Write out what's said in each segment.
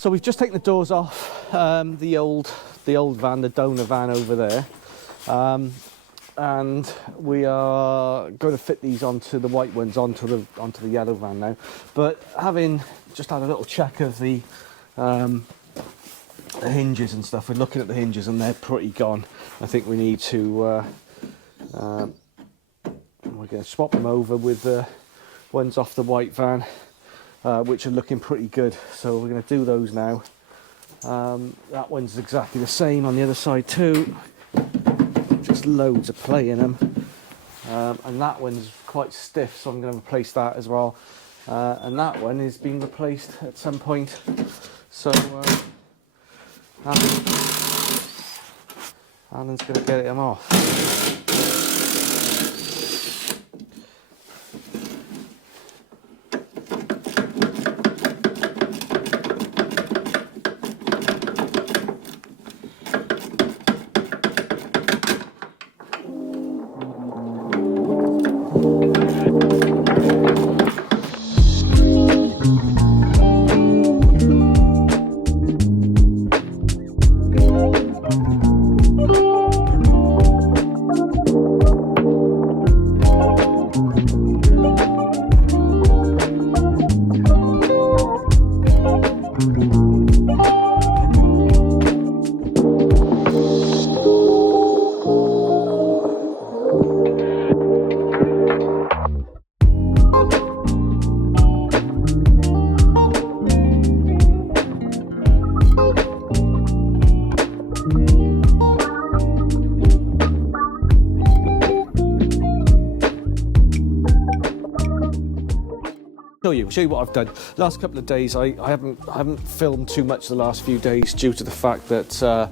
So we've just taken the doors off the old van, the donor van over there, and we are going to fit these onto the white ones onto the yellow van now. But having just had a little check of the hinges and stuff, we're looking at the hinges and they're pretty gone. I think we need to we're going to swap them over with the ones off the white van, which are looking pretty good. So we're going to do those now. That one's exactly the same on the other side too. Just loads of play in them. And that one's quite stiff, so I'm going to replace that as well. And that one is being replaced at some point. So Alan's going to get him off. Show you what I've done. Last couple of days, I haven't filmed too much the last few days due to the fact that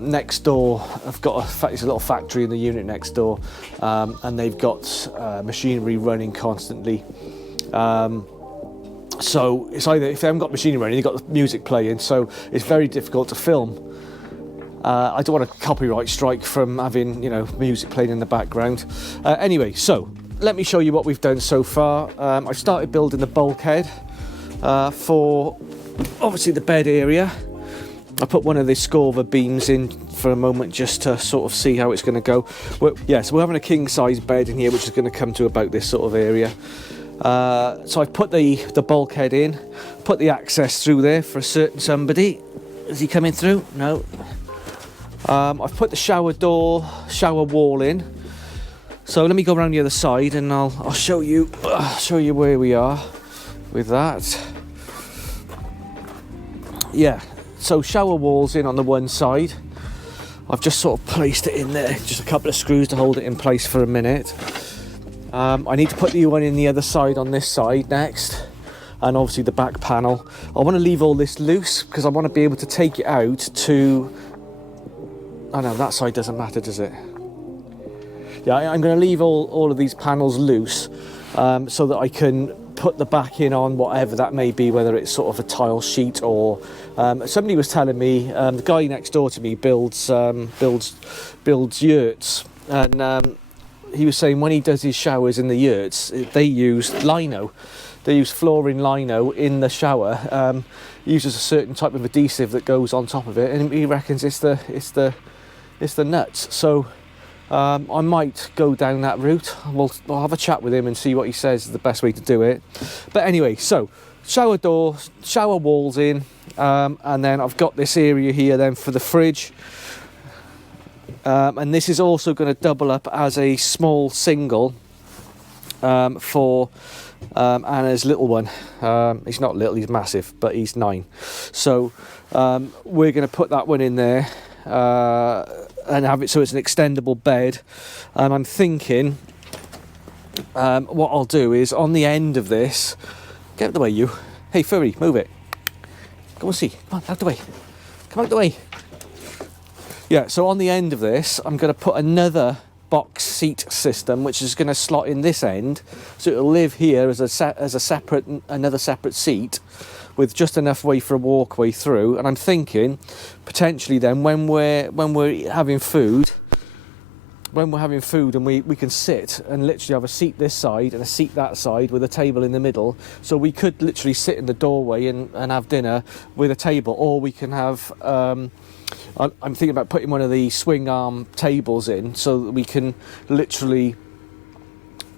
next door I've got it's a little factory in the unit next door, and they've got machinery running constantly. So it's either, if they haven't got machinery running, they've got the music playing, so it's very difficult to film. I don't want a copyright strike from having, you know, music playing in the background. Anyway, so let me show you what we've done so far. I started building the bulkhead for obviously the bed area. I put one of the Scorva beams in for a moment just to sort of see how it's going to go. So we're having a king size bed in here, which is going to come to about this sort of area. So I've put the bulkhead in, put the access through there for a certain somebody. Is he coming through? No. I've put the shower wall in. So let me go around the other side and I'll show you where we are with that. Yeah, so shower walls in on the one side. I've just sort of placed it in there, just a couple of screws to hold it in place for a minute. I need to put the one in the other side on this side next, and obviously the back panel. I want to leave all this loose because I want to be able to take it out to... Oh no, that side doesn't matter, does it? Yeah, I'm going to leave all of these panels loose so that I can put the back in on whatever that may be, whether it's sort of a tile sheet or... somebody was telling me, the guy next door to me builds yurts, and he was saying when he does his showers in the yurts, they use lino. They use flooring lino in the shower. He uses a certain type of adhesive that goes on top of it, and he reckons it's the nuts. So I might go down that route. I'll have a chat with him and see what he says is the best way to do it. But anyway, so shower door, shower walls in, and then I've got this area here then for the fridge. And this is also going to double up as a small single for Anna's little one. He's not little, he's massive, but he's 9. So we're going to put that one in there and have it so it's an extendable bed. And I'm thinking what I'll do is on the end of this, get out of the way, you. Hey, furry, move it. Go and see. Come on, out the way. Come out the way. Yeah, so on the end of this, I'm going to put another box seat system, which is going to slot in this end, so it'll live here as another separate seat, with just enough way for a walkway through. And I'm thinking potentially then when we're having food, when we're having food and we can sit and literally have a seat this side and a seat that side with a table in the middle. So we could literally sit in the doorway and have dinner with a table, or we can have, I'm thinking about putting one of the swing arm tables in so that we can literally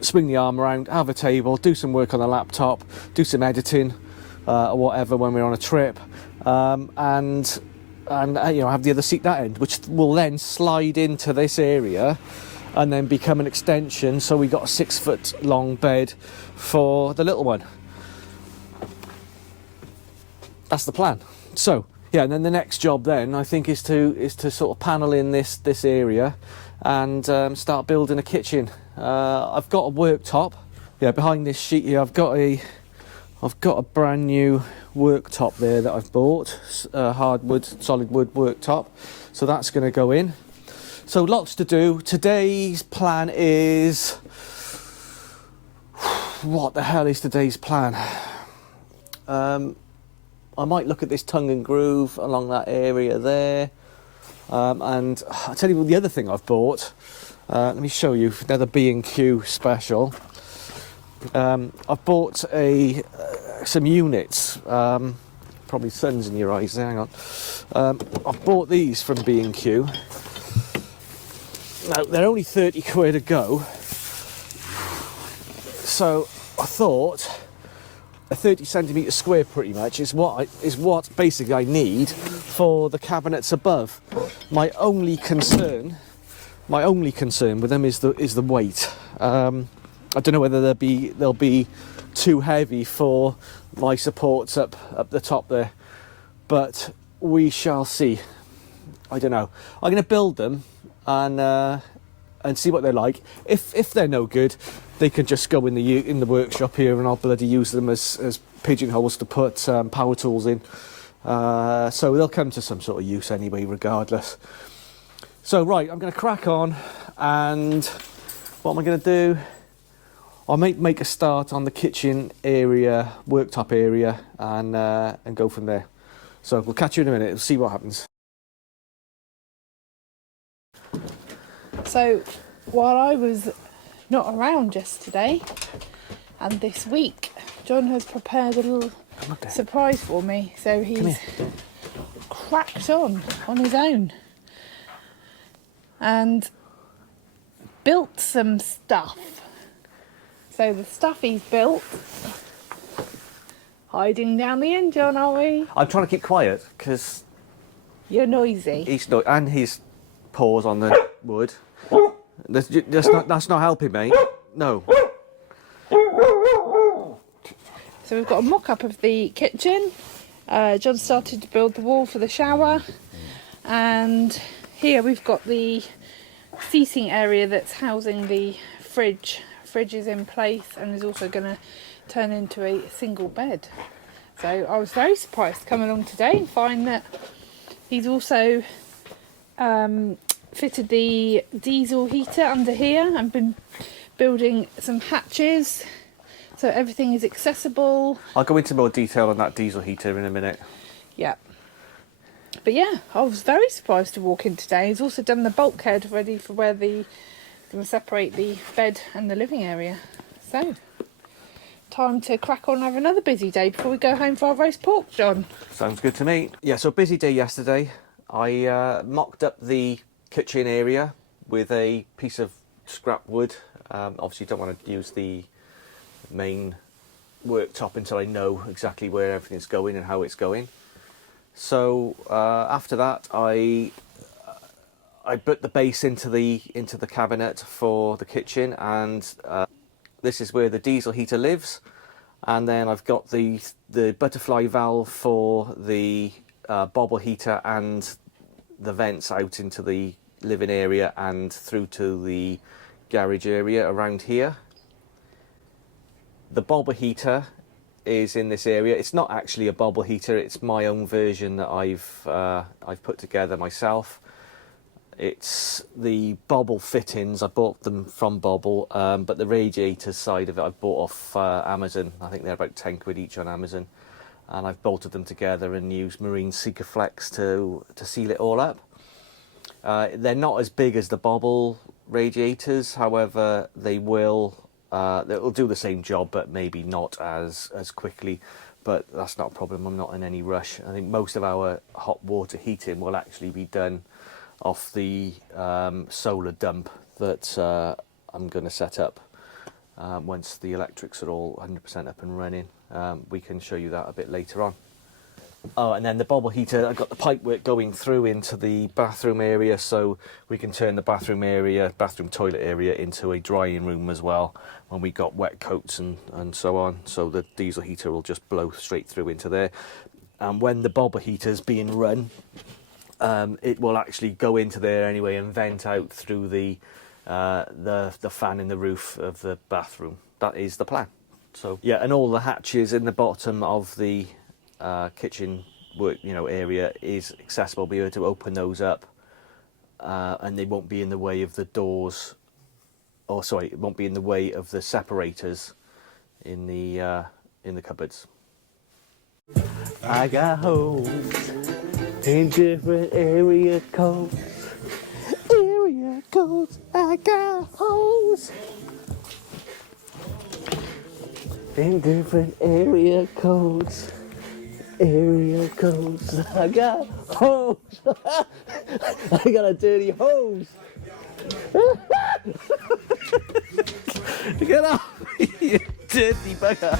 swing the arm around, have a table, do some work on the laptop, do some editing or whatever when we're on a trip, and you know, have the other seat that end, which will then slide into this area and then become an extension, so we got a 6 foot long bed for the little one. That's the plan. So yeah, and then the next job then I think is to sort of panel in this area and start building a kitchen. I've got a worktop. Yeah, behind this sheet here I've got a brand new worktop there that I've bought, hardwood, solid wood worktop. So that's going to go in. So lots to do. Today's plan is... What the hell is today's plan? I might look at this tongue and groove along that area there. And I'll tell you what, the other thing I've bought. Let me show you another B&Q special. I've bought some units, probably sun's in your eyes there, hang on. I've bought these from B&Q. Now, they're only 30 quid a go. So I thought a 30 centimetre square pretty much is what basically I need for the cabinets above. My only concern with them is the weight. I don't know whether they'll be too heavy for my supports up the top there, but we shall see. I don't know. I'm going to build them and see what they're like. If they're no good, they can just go in the workshop here, and I'll bloody use them as pigeonholes to put power tools in. So they'll come to some sort of use anyway, regardless. So right, I'm going to crack on, and what am I going to do? I might make a start on the kitchen area, worktop area, and go from there. So we'll catch you in a minute. We'll see what happens. So while I was not around yesterday and this week, John has prepared a little surprise for me. So he's cracked on his own and built some stuff. So the stuff he's built, hiding down the end, John, are we? I'm trying to keep quiet because you're noisy. And his paws on the wood. That's not helping, mate. No. So we've got a mock-up of the kitchen. John started to build the wall for the shower, and here we've got the seating area that's housing the fridge. Fridge is in place and is also going to turn into a single bed. So I was very surprised to come along today and find that he's also fitted the diesel heater under here and been building some hatches so everything is accessible. I'll go into more detail on that diesel heater in a minute. Yeah. But yeah, I was very surprised to walk in today. He's also done the bulkhead ready for where the going to separate the bed and the living area. So, time to crack on and have another busy day before we go home for our roast pork, John. Sounds good to me. Yeah, so busy day yesterday. I mocked up the kitchen area with a piece of scrap wood. Obviously don't want to use the main worktop until I know exactly where everything's going and how it's going. So after that I put the base into the cabinet for the kitchen, and this is where the diesel heater lives. And then I've got the butterfly valve for the bobble heater and the vents out into the living area and through to the garage area around here. The bobble heater is in this area. It's not actually a bobble heater, it's my own version that I've put together myself. It's the bobble fittings. I bought them from Bobble, but the radiator side of it I bought off Amazon. I think they're about 10 quid each on Amazon, and I've bolted them together and used Marine Sikaflex to seal it all up. They're not as big as the Bobble radiators. However, they'll do the same job, but maybe not as quickly. But that's not a problem. I'm not in any rush. I think most of our hot water heating will actually be done off the solar dump that I'm going to set up once the electrics are all 100% up and running. We can show you that a bit later on. Oh, and then the bobble heater, I've got the pipework going through into the bathroom area, so we can turn the bathroom toilet area into a drying room as well when we got wet coats and so on. So the diesel heater will just blow straight through into there. And when the bobble heater's being run, it will actually go into there anyway and vent out through the fan in the roof of the bathroom. That is the plan. So yeah, and all the hatches in the bottom of the kitchen work area is accessible. Be able to open those up, and they won't be in the way of the doors. Oh, sorry, it won't be in the way of the separators in the cupboards. I got holes in different area codes. Area codes. I got holes in different area codes. Area codes. I got hose. I got a dirty hose. Get off, you dirty bugger.